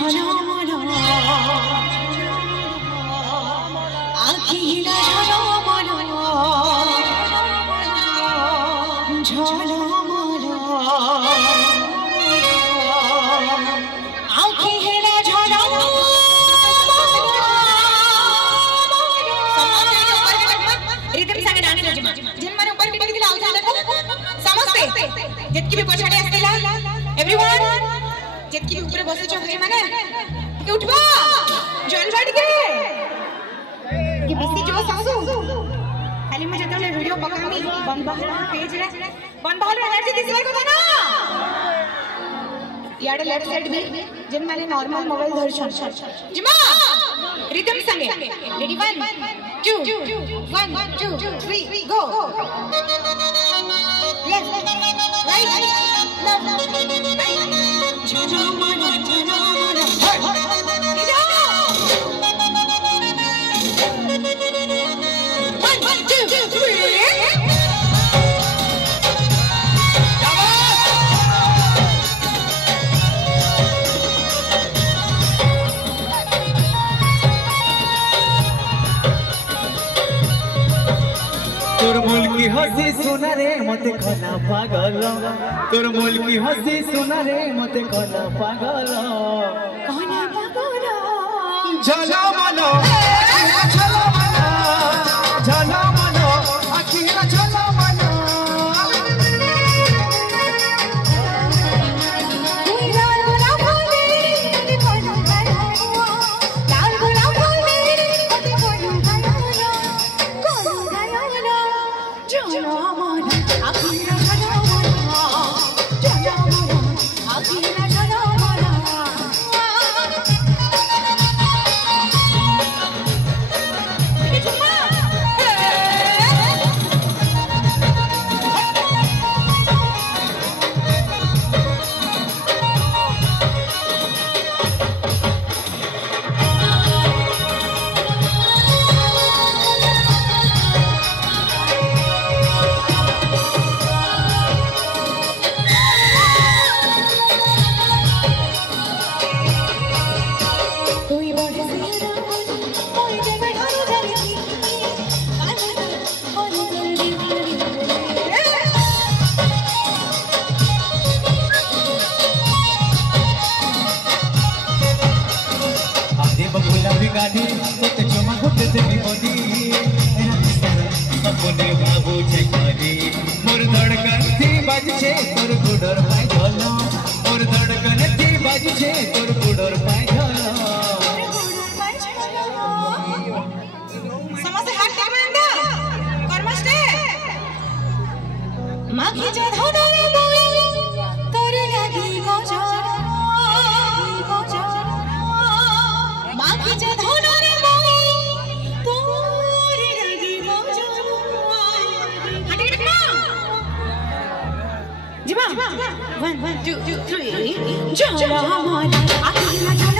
ঝলমলা আখিরা ঝলমলা ঝলমলা আখিরা ঝলমলা rhythm संगे dance करजे जन माने ऊपर पिटी दिला आउथा देखो समझते जेतकी भी पछाडी आस्तेला एवरीवन जेतकी भी ऊपर बसे छ हे माने के उठबा जन बाडी के बेसी जो सासु खाली म जतले वीडियो पकामी बन बहल पेज रे बन बहल एनर्जी दिसबार কথা না याडे लेफ्ट साइड भी जन माने नॉर्मल मोबाइल धरछन जिमा रिदम संगे ready 1 2 1 2 3 go left right left right Jhalmala Jhalmala तोर मोल की हसी सुना रे मते खना पागल तोर मोल की हसी सुना रे मते खना पागल झलमला झलमला झलमला आखिरा झलमला गाड़ी तो जमा होते देवी बदी अपने बाबू छे करी मोर धड़कन थी बाज छे तोर गुडर पाई झलो मोर धड़कन थी बाज छे तोर गुडर पाई झलो समझ हाथ तक मंदा कर्मस्टे माखी जे धोदरे बोई तोरे लागी गजरा माखी जे धोदरे बोई तोरे लागी गजरा हटे हटे जिमा 1 2 3 झलमला आखिरा